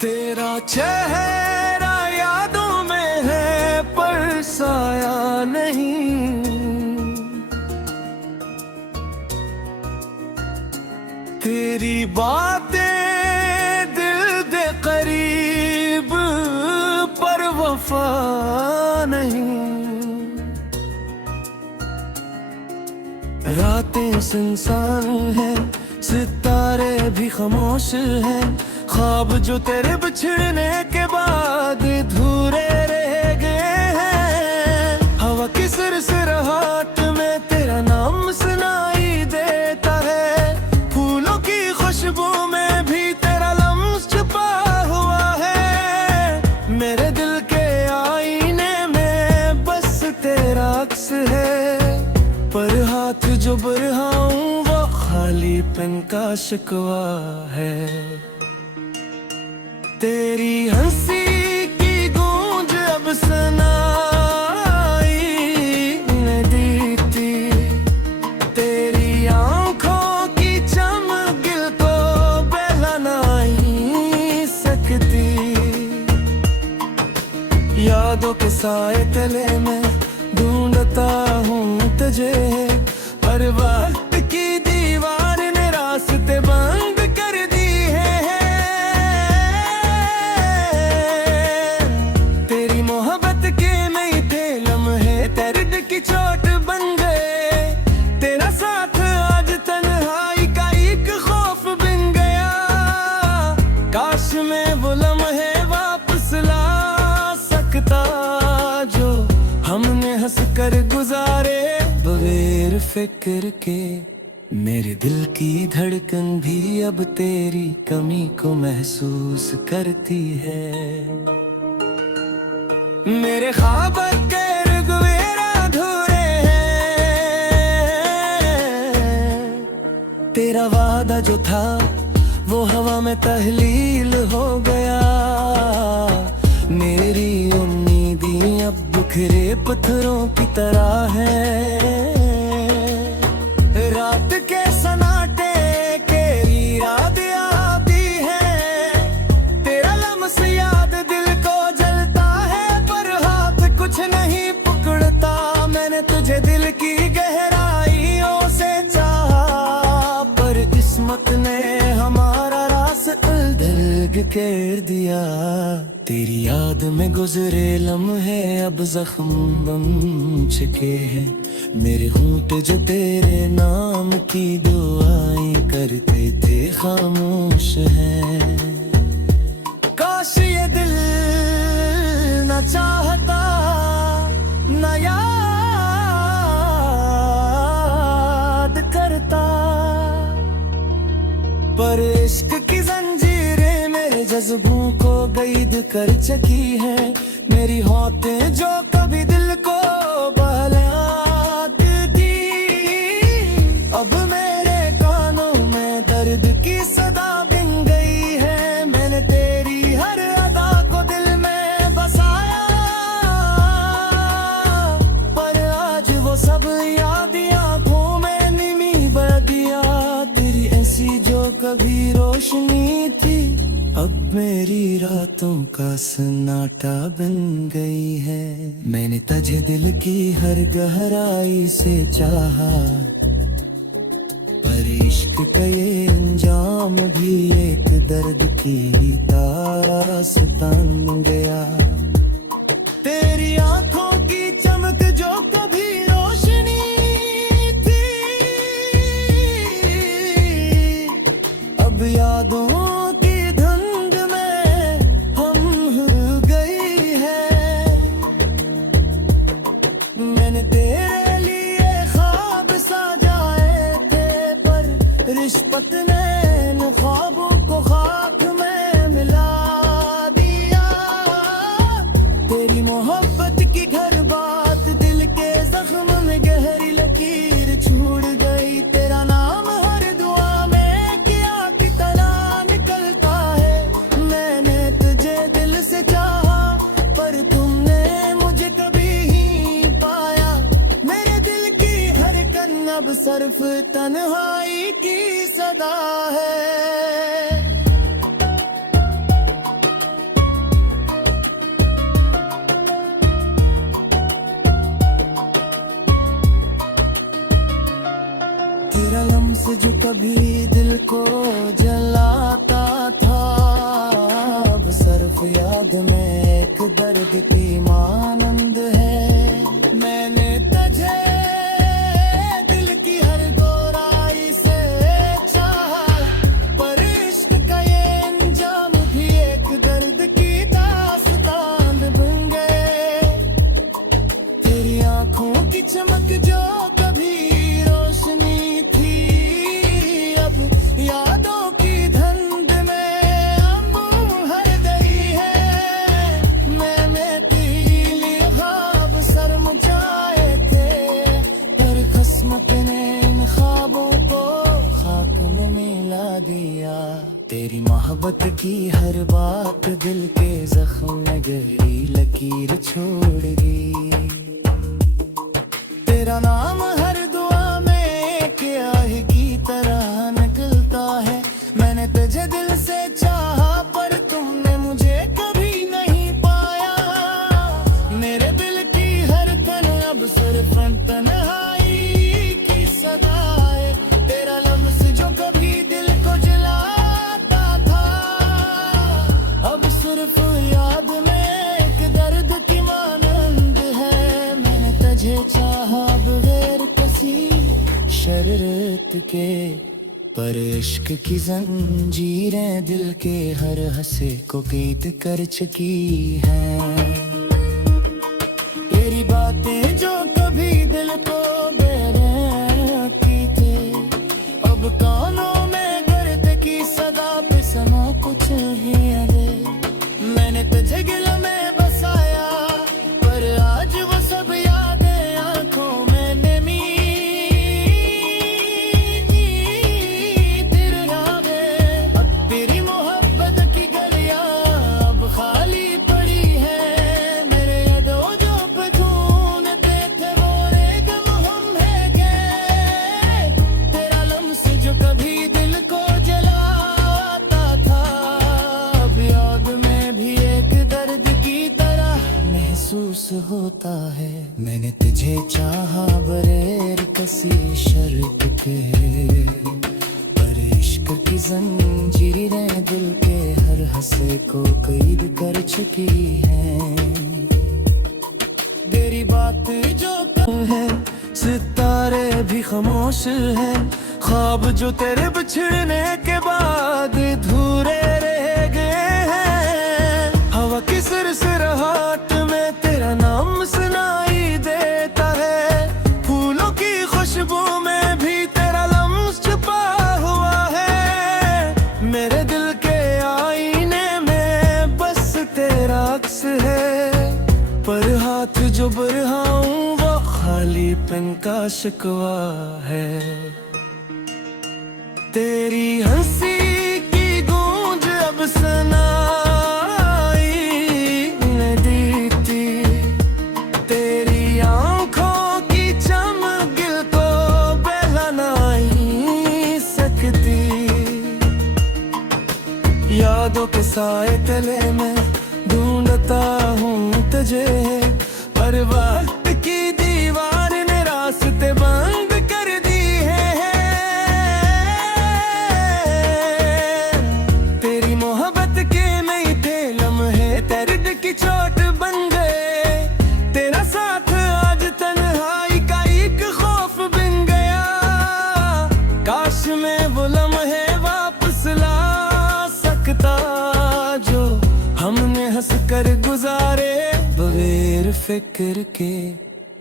तेरा चेहरा यादों में है पर साया नहीं। तेरी बातें दिल दे करीब पर वफा नहीं। रातें सुनसान हैं, सितारे भी खामोश हैं। ख्वाब जो तेरे बिछड़ने के बाद अधूरे रह गए हैं। हवा की सिरसिराहट में तेरा नाम सुनाई देता है। फूलों की खुशबू में भी तेरा लम्स छुपा हुआ है। मेरे दिल के आईने में बस तेरा अक्स है, पर हाथ जो बढ़ाऊं वो खालीपन का शिकवा है। तेरी हंसी की गूंज अब सुनाई न देती। तेरी आंखों की चमक दिल को बहला नहीं सकती। यादों के साए तले में ढूंढता हूँ तुझे, हर वक्त की दीवार ने रास्ते बंद कर दिए हैं। तेरी मोहब्बत के नहीं थे लम्हे दर्द की चोट बन गए। तेरा साथ आज तन्हाई का एक खौफ बन गया। काश मैं वो लम्हे वापस ला सकता जो हमने हंस कर गुजारे बगैर फिक्र के। मेरे दिल की धड़कन भी अब तेरी कमी को महसूस करती है। मेरे ख्वाब के रुगवेरा अधूरे हैं। तेरा वादा जो था वो हवा में तहलील हो गया। मेरी उम्मीदें अब बिखरे पत्थरों की तरह है। रात के सन्नाटे केरी याद आती है। तेरा लम्स याद दिल को जलता है, पर हाथ कुछ नहीं पकड़ता। मैंने तुझे दिल की गहराइयों से चाहा, पर किस्मत ने हमारा रास उलझ कर दिया। तेरी याद में गुजरे लम्हे अब जख्म बन चुके हैं। मेरे होंठ जो तेरे नाम की दुआएं करते थे खामोश हैं। काश ये दिल न चाहता न याद करता, पर इश्क की जंजीरें मेरे जज्बों को कैद कर चुकी हैं। मेरी होंठें जो कभी दिल को बहलाती थी, अब मेरे कानों में दर्द की सदा बिन गई है। मैंने तेरी हर अदा को दिल में बसाया, पर आज वो सब याद आंखों में निमी बदिया। तेरी ऐसी जो कभी रोशनी थी अब मेरी रातों का सन्नाटा बन गई है। मैंने तुझे दिल की हर गहराई से चाहा, पर इश्क का ये अंजाम भी एक दर्द की दास्तान बन गया। तेरी आंखों की चमक जो कभी रोशनी थी, अब यादों रिश्वत ने इन ख्वाबों को खाक में मिला दिया। तेरी मोहब्बत की घर बात दिल के जख्म में गहरी लकीर छूट गई। तेरा नाम हर दुआ में किया की तरह निकलता है। मैंने तुझे दिल से चाहा, पर तुमने मुझे कभी ही पाया। मेरे दिल की हर कन अब सिर्फ तन्हाई की सदा है। जो कभी दिल को जलाता था, अब सिर्फ याद में एक दर्द की मानंद है। मैंने तुझे दिल की हर गोराई से चाहा, पर इश्क का ये अंजाम भी एक दर्द की दास्तान बन गए। तेरी आंखों की चमक जो कभी रोशनी थी, अब यादों की धुंध में हर गई है। मैंने पीली ख्वाब सर मुझाए थे, पर किस्मत ने इन ख्वाबों को खाक में मिला दिया। तेरी मोहब्बत की हर बात दिल के जख्म में गहरी लकीर छोड़ दी। तेरा नाम हर दुआ में एक आह की तरह निकलता है। मैंने तुझे दिल से चाहा, पर तुमने मुझे कभी नहीं पाया। मेरे दिल की हर तन अब सिर्फ तन्हाई की सदा है। तेरा लम्स जो कभी दिल को जलाता था, अब सिर्फ याद में एक दर्द की मानंद है। मैंने तुझे चाहा बगैर किसी शर्त के, पर इश्क की जंजीरें दिल के हर हंसे को कैद कर चुकी हैं। तेरी बातें जो कभी दिल को बेरहती थे, अब कानों में दर्द की सदा पे समा कुछ ही अरे। मैंने तुझे गिल में बसाया, पर आज वो सब यादें आंखों में नमी तेरे यादें। अब तेरी मोहब्बत की गलियां अब खाली पड़ी है। मेरे यादों जो पे ढूंढते थे वो रेगम हम है गए। तेरा लम्स जो कभी दिल को जलाता था, अब याद में भी एक दर्द की तरह महसूस होता है। मैंने तुझे चाहा बगैर किसी शर्त के, पर इश्क की जंजीरें दिल के हर हंसे को कैद कर चुकी हैं। तेरी बातें जो है, सितारे भी खामोश है। ख्वाब जो तेरे बिछड़ने के बाद अधूरे रह गए हैं। हवा की सिरसिराहट में तेरा नाम सुनाई देता है। फूलों की खुशबू में भी तेरा लम्स छुपा हुआ है। मेरे दिल के आईने में बस तेरा अक्स है, पर हाथ जो बढ़ाऊं वो खालीपन का शिकवा है। तेरी हंसी की गूंज अब सुनाई न देती, तेरी आंखों की चमक दिल को बहला नहीं सकती। यादों के साए तले में ढूंढता हूँ तुझे, पर वक्त की दीवार ने रास्ते बंद कर दिए हैं। तेरी मोहब्बत के नहीं थे लम्हे दर्द की चोट बन गए। तेरा साथ आज तन्हाई का एक खौफ बन गया। काश मैं वो लम्हे वापस ला सकता, जो हमने हंस कर गुजारे बगैर फिक्र के।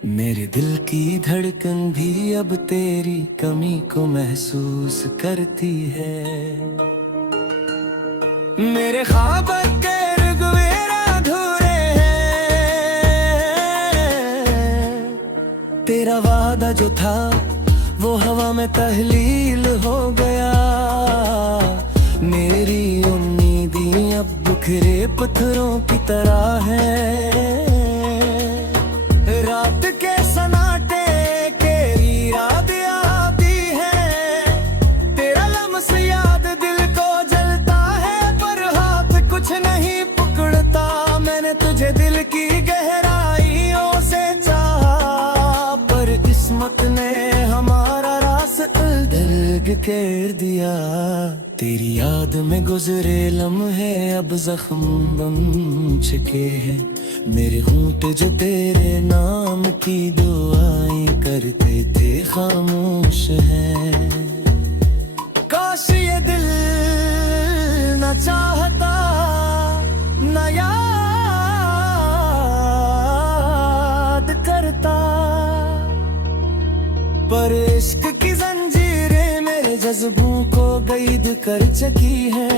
मेरे दिल की धड़कन भी अब तेरी कमी को महसूस करती है। मेरे ख्वाब के रुगवेरा अधूरे हैं। तेरा वादा जो था वो हवा में तहलील हो गया। मेरी उम्मीदें अब बिखरे पत्थरों की तरह है। रात के सन्नाटे तेरी याद आती है। तेरा लम्स याद दिल को जलता है, पर हाथ कुछ नहीं पकड़ता। मैंने तुझे दिल की गहराइयों से चाहा, पर किस्मत ने हमारा रास्ता दिल आग कर दिया। तेरी याद में गुजरे लम्हे अब जख्म बन चुके हैं। मेरे होंठ जो तेरे नाम की दुआएं करते थे खामोश हैं। काश ये दिल न चाहता न याद करता, पर इश्क की जंजीरें मेरे जज्बों को कैद कर चुकी है।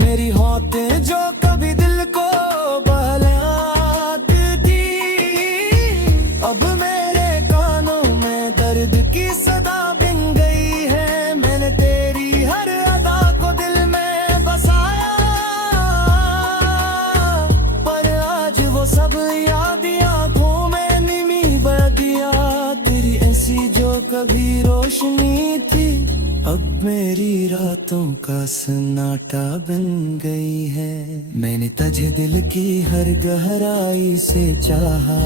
मेरी होतें जो कभी दिल को बहलाती थी, अब मेरे कानों में दर्द की सदा बिन गई है। मैंने तेरी हर अदा को दिल में बसाया, पर आज वो सब याद आंखों में निमी बदिया। तेरी ऐसी जो कभी रोशनी थी, अब मेरी रातों का सन्नाटा बन गई है। मैंने तुझे दिल की हर गहराई से चाहा,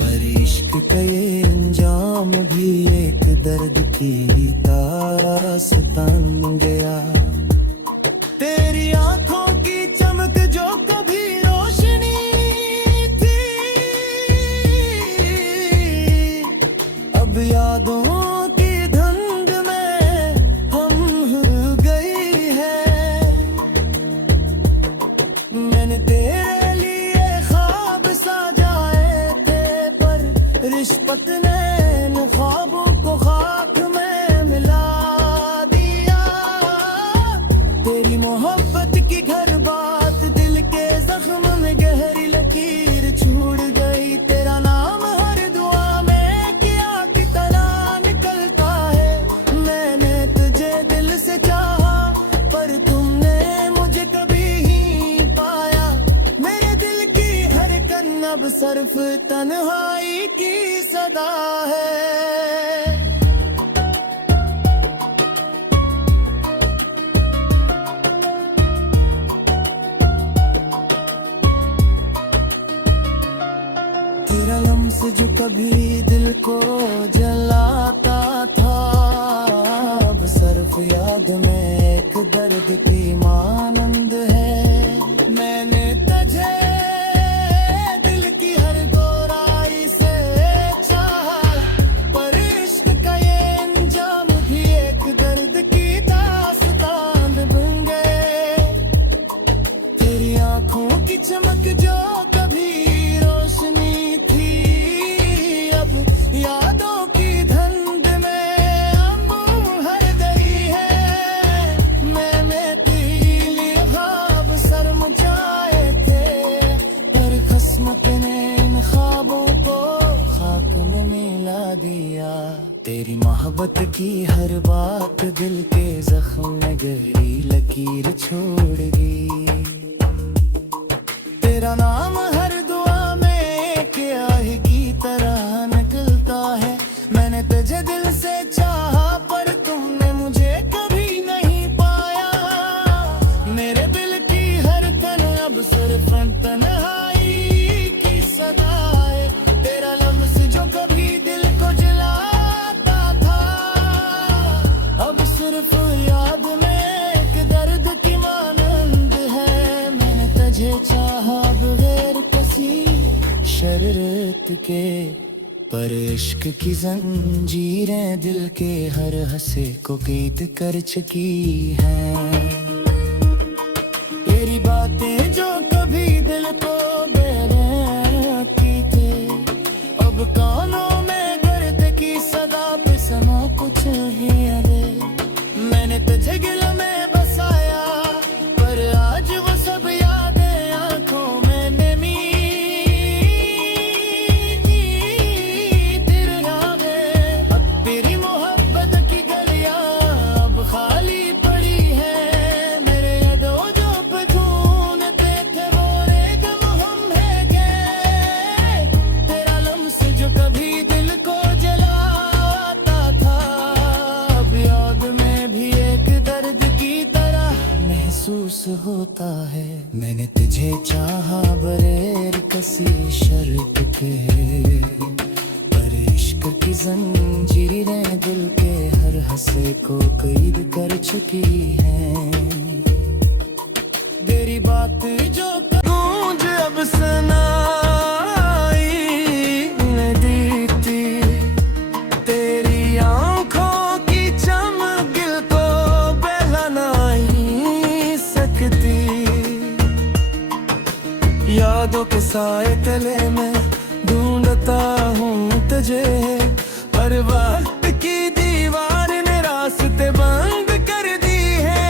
पर इश्क का ये अंजाम भी एक दर्द की दास्तान बन गया। तेरी आंखों की चमक जो कभी रोशनी थी, अब यादों की धुंध में हम हो गई है। मैंने तेरे लिए ख्वाब सजाए थे, पर रिश्वत ने इन ख्वाबों को खाक में मिला दिया। तेरी मोहब्बत की घर बात दिल के जख्म में गहरी लकीर छोड़ गई। तेरा नाम हर दुआ में किया की तरह निकलता है। मैंने तुझे दिल से चाहा, पर तुमने मुझे कभी ही पाया। मेरे दिल की हर कन अब सिर्फ तन्हाई की सदा है। तेरा लम्स जो कभी दिल को जलाता था, अब सिर्फ याद में एक दर्द की मानंद है। मैंने तुझे दिल की हर गोराई से चाहा, पर इश्क का ये अंजाम भी एक दर्द की दास्तान बन गए। तेरी आंखों की चमक जो कभी रोशनी थी, अब यादों की धुंध में हम हर गई है। मैंने तेरे ख्वाब सर मुझाए थे, पर किस्मत ने इन ख्वाबों को खाक में मिला दिया। तेरी मोहब्बत की हर बात दिल के जख्म में गहरी लकीर छोड़ गई। तेरा नाम हर दुआ में क्या ही की तरह निकलता है। मैंने तुझे दिल से चाहा, पर तुमने मुझे कभी नहीं पाया। मेरे दिल की हर तन अब सिर्फ तन्हाई की सदा है। तेरा लम्स जो कभी दिल को जलाता था, अब सिर्फ याद में एक दर्द की मानंद है। मैंने तुझे चाहा बगैर किसी शर्त के, पर इश्क की जंजीरें दिल के हर हंसे को कैद कर चुकी हैं। तेरी बातें जो कभी दिल को बेरहती थे, अब कानों में दर्द की सदा पे समा कुछ ही दे। मैंने तुझे गिल में बसाया, पर आज वो सब यादें आंखों में नमी। तेरे यादें अब तेरी मोहब्बत की गलियां अब खाली पड़ी है। मेरे यादों जो पधूनते थे वो रेगम हम है गए। तेरा लम्स जो कभी दिल को जलाता था, अब याद में भी एक दर्द की तरह महसूस होता है। मैंने तुझे चाहा बगैर किसी शर्त के, पर इश्क की जंजीरें दिल के हर हंसे को कैद कर चुकी है। तेरी बात जो गूंज अब सुनाई न देती, तेरी आंखों की चमक दिल को बहला नहीं सकती। यादों के साए तले में ढूंढता हूँ तुझे, हर वक्त की दीवार ने रास्ते बंद कर दी है।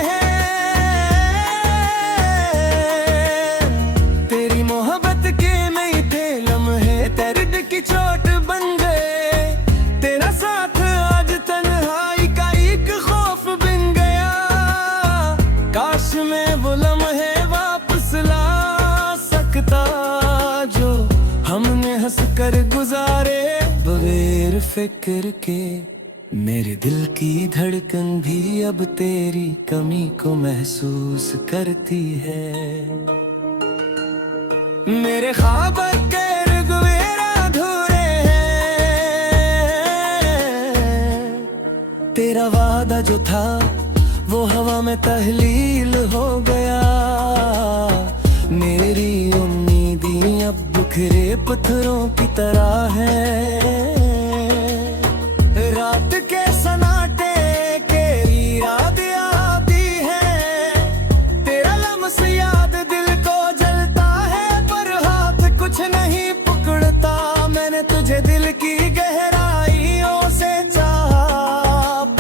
तेरी मोहब्बत के नहीं थे लम्हे, दर्द की चोट बन गए। तेरा साथ आज तन्हाई का एक खौफ बन गया। काश मैं वो लम्हे वापस ला सकता जो हमने हंस कर गुजारे बगैर फिक्र के। मेरे दिल की धड़कन भी अब तेरी कमी को महसूस करती है। मेरे ख्वाब के रुगवेरा अधूरे हैं। तेरा वादा जो था वो हवा में तहलील हो गया। मेरी उम्मीदें अब बिखरे पत्थरों की तरह है। रात के सन्नाटे केरी याद आती है। तेरा लम्स याद दिल को जलता है, पर हाथ कुछ नहीं पकड़ता। मैंने तुझे दिल की गहराइयों से चाहा,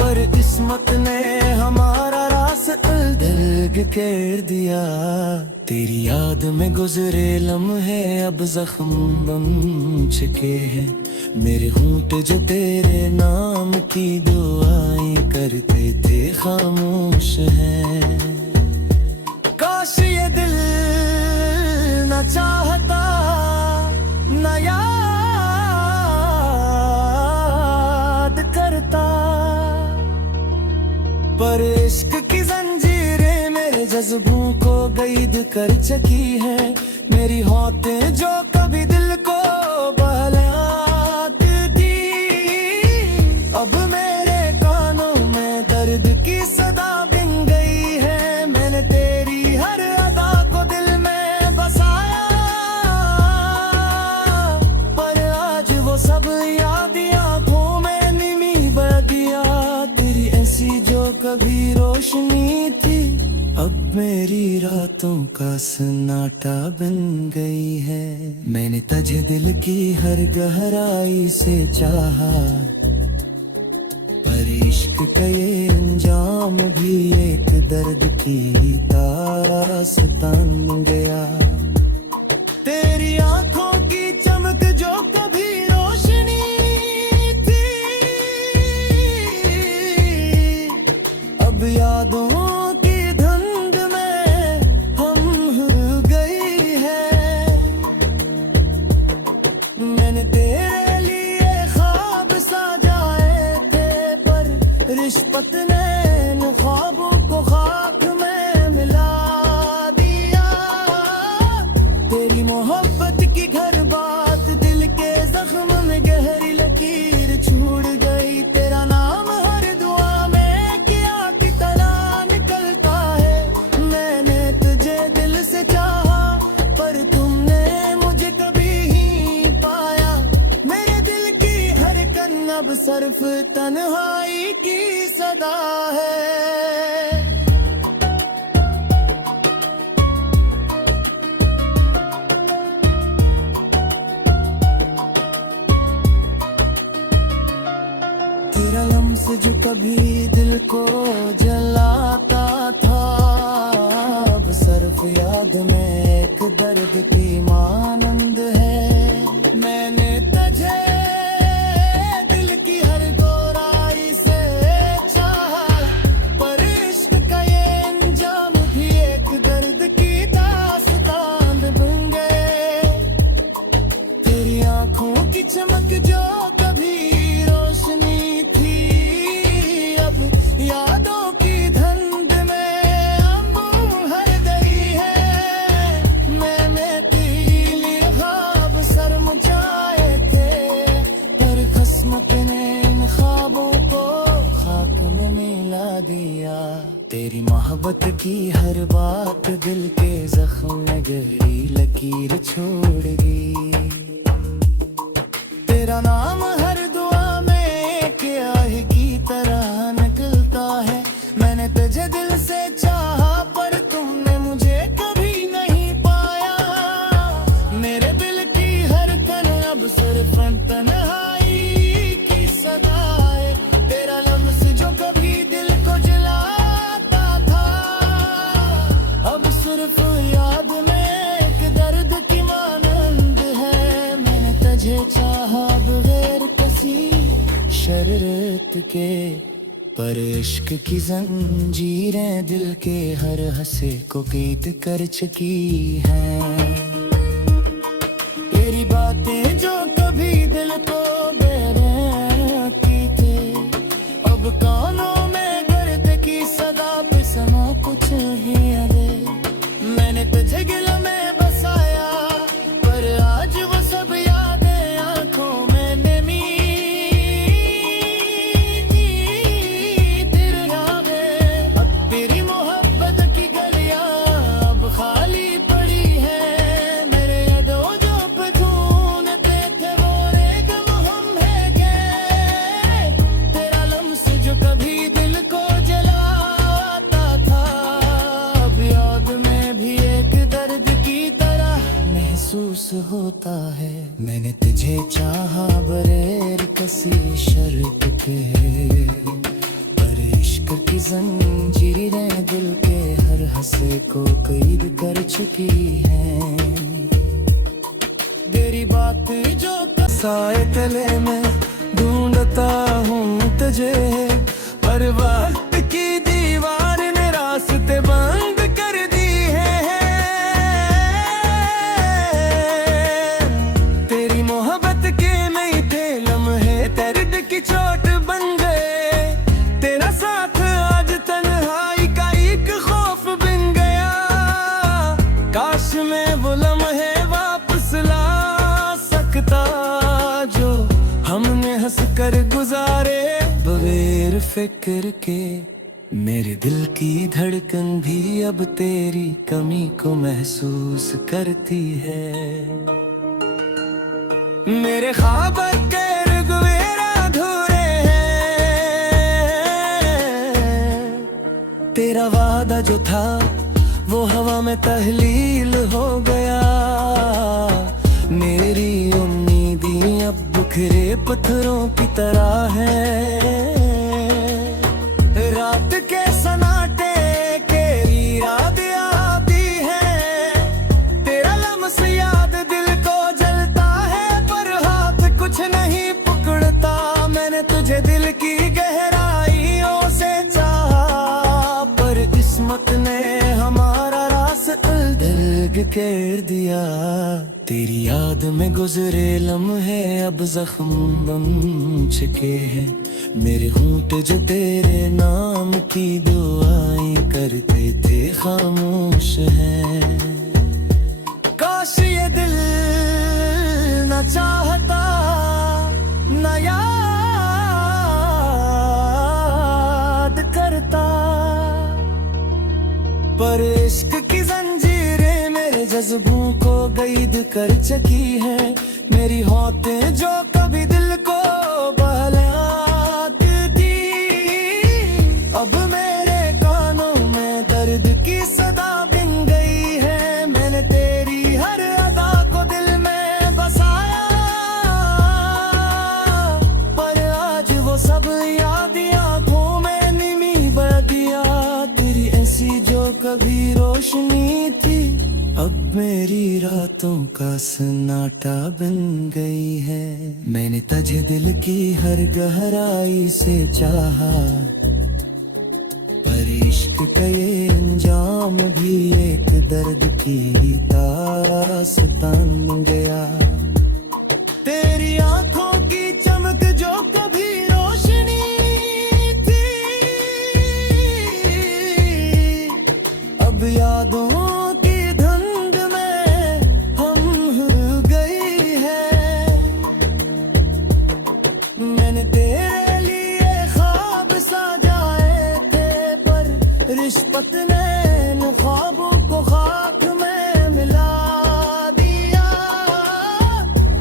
पर किस्मत ने हमारा रास्ता अलग कर दिया। तेरी याद में गुजरे लम्हे अब जख्म बन चुके हैं। मेरे होंठ जो तेरे नाम की दुआएं करते थे खामोश हैं। काश ये दिल न चाहता न याद करता, पर इश्क की जंजीरें मेरे जज्बों को कैद कर चुकी है। मेरी होंठें जो कभी दिल को बहलाती थी, अब मेरे कानों में दर्द की सदा बिन गई है। मैंने तेरी हर अदा को दिल में बसाया, पर आज वो सब यादें आंखों में नीमी बह गया। तेरी ऐसी जो कभी रोशनी थी अब मेरी रातों का सन्नाटा बन गई है। मैंने तुझे दिल की हर गहराई से चाहा, पर इश्क का ये अंजाम भी एक दर्द की दास्तान बन गया। तेरी आंखों की चमक जो कभी रोशनी थी, अब यादों रिश्वत ने इन ख्वाबों को खाक में मिला दिया। तेरी मोहब्बत की घर बात दिल के जख्म में गहरी लकीर छूट गई। तेरा नाम हर दुआ में किया की तरह निकलता है। मैंने तुझे दिल से चाहा, पर तुमने मुझे कभी ही पाया। मेरे दिल की हर कन अब सिर्फ तन्हाई की सदा है। तेरा लम्स जो कभी दिल को जलाता था, अब सिर्फ याद में एक दर्द की मानंद है। मैंने तुझे चमक जो कभी रोशनी थी, अब यादों की धुंध में हम हर गई है। मैंने पीली मोहब्बत की हर बात दिल के जख्म में गहरी लकीर छोड़ गई। तेरा नाम हर दुआ में एक आह की तरह निकलता है। मैंने तुझे दिल से चाहा पर तुमने मुझे कभी नहीं पाया। मेरे दिल की हर कन अब सिर्फ तन्हाई की सदा है। तेरा लफ्ज़ जो कभी दिल को जलाता था, अब सिर्फ याद में एक दर्द की मानंद है। मैंने तुझे चाहा बगैर किसी शर्त के, पर इश्क की जंजीरें दिल के हर हंसे को कैद कर चुकी हैं। तेरी बातें जो कभी दिल को बेरहती थे, अब कानों में दर्द की सदा पे समा कुछ ही अरे। मैंने तुझे गिल में बसाया पर आज वो सब यादें आंखों में नमी। अब तेरी मोहब्बत की गलियां अब खाली पड़ी है। मेरे अडो जो पे ढूंढते थे वो रेगम हम है गए। तेरा लम्स जो कभी दिल को जलाता था, अब याद में भी एक दर्द की तरह महसूस होता है। मैंने तुझे चाहा बगैर किसी शर्त के, पर इश्क की जंजीरें दिल के हर हंसे को कैद कर चुकी हैं। तेरी बातें जो साए तले में ढूंढता हूँ तुझे, पर वक्त की दीवार ने रास्ते बंद कर दिए हैं। तेरी मोहब्बत के नहीं थे लम्हे दर्द की चोट बन गए। तेरा साथ आज तन्हाई का एक खौफ बन गया। काश मैं वो लम्हे वापस ला सकता जो हमने हंस कर गुजारे बगैर फिक्र के। मेरे दिल की धड़कन भी अब तेरी कमी को महसूस करती है। मेरे ख्वाब के रुगवेरा अधूरे हैं। तेरा वादा जो था वो हवा में तहलील हो गया। मेरी उम्मीदें अब बिखरे पत्थरों की तरह है। रात के सन्नाटे केरी यादें आती है। तेरा लम्स याद दिल को जलता है पर हाथ कुछ नहीं पकड़ता। मैंने तुझे दिल की गहराइयों से चाहा, पर किस्मत ने हमारा रास्ता अलग कर दिया। तेरी याद में गुजरे लम्हे अब जख्म बन चुके हैं। मेरे होंठ जो तेरे नाम की दुआएं करते थे खामोश हैं। काश ये दिल न चाहता न याद करता, पर इश्क की जंजीरें मेरे जज्बों को कैद कर चुकी है। मेरी होतें जो कभी दिल को बहलाती थी, अब मेरे कानों में दर्द की सदा बिन गई है। मैंने तेरी हर अदा को दिल में बसाया, पर आज वो सब यादें आंखों में निमी बदिया। तेरी ऐसी जो कभी रोशनी थी अब मेरी रातों का सन्नाटा बन गई है। मैंने तुझे दिल की हर गहराई से चाहा, पर इश्क का ये अंजाम भी एक दर्द की दास्तान बन गया। तेरी आंखों की चमक जो कभी रोशनी थी, अब यादों की धुंध में हम हो गई है। मैंने तेरे लिए ख्वाब सजाए थे, पर इश्क़त ने इन ख्वाबों को खाक में मिला दिया।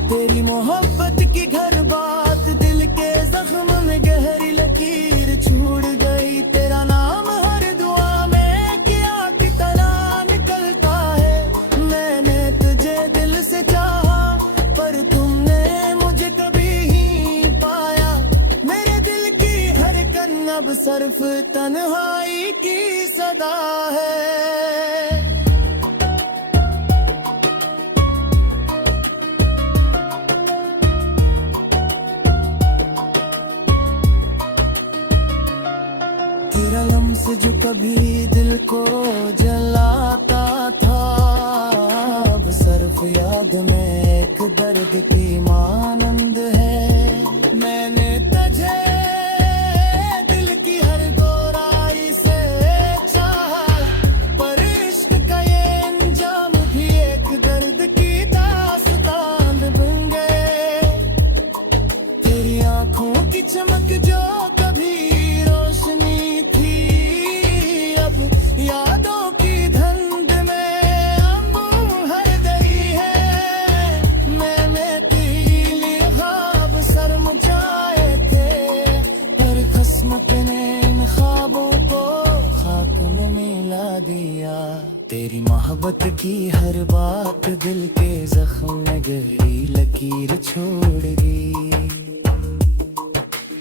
तेरी मोहब्बत की घर बात दिल के जख्म में गहरी लकीर छूट गई। तेरा नाम हर दुआ में किया कितना निकलता है। मैंने तुझे दिल से चाहा पर तुमने मुझे कभी ही पाया। मेरे दिल की हर कन अब सिर्फ तन्हाई की सदा है। तेरा लम्स जो कभी दिल को जलाता था, अब सिर्फ याद में एक दर्द की मानंद है। मैंने तुझे दिल की हर गोराई से चाहा पर इश्क का ये अंजाम भी एक दर्द की दास्तान बन गए। तेरी आंखों की चमक जो कभी रोशनी थी, अब यादों की धुंध में अंबुम हर गई है। मैंने पीले ख्वाब सर मचाए थे पर किस्मत ने इन ख्वाबों को खाक में मिला दिया। तेरी मोहब्बत की हर बात दिल के जख्म में गहरी लकीर छोड़ गई।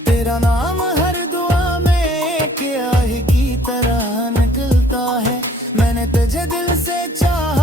तेरा नाम हर दुआ में एक आह की तरह निकलता है। मैंने तुझे दिल से चाहा